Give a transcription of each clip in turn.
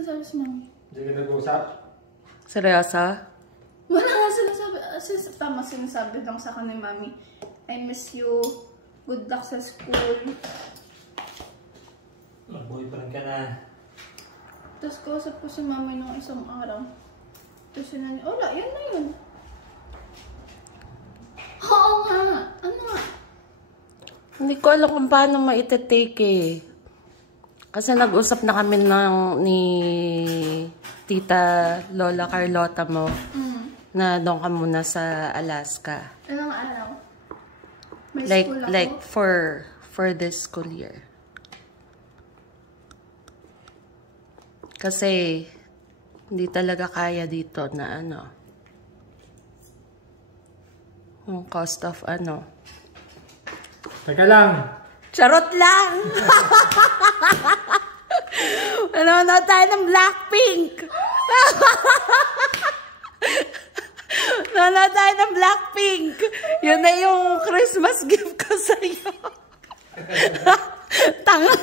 sinasabi sa mami? Hindi ka nag-uusap? Seryoso? Wala nga sinasabi. Tama sinasabi lang sa akin ni mami. I miss you. Good luck sa school. Mag-boyfriend ka na. Tapos kausap ko si mami nung isang araw. Tapos sinani, wala, yun na yun. Oo nga. Ano nga? Hindi ko alam kung paano maite-take eh. Kasi nag-usap na kami ni Tita Lola Carlota mo na doon ka muna sa Alaska. Anong araw? May school ako? Like for this school year. Kasi hindi talaga kaya dito na ano. Yung cost of ano. Teka lang. Charot lang! Nanonood tayo ng Blackpink! Nanonood tayo ng Blackpink! Yun na yung Christmas gift ko sa'yo. Tanga!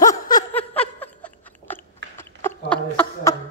Alaska.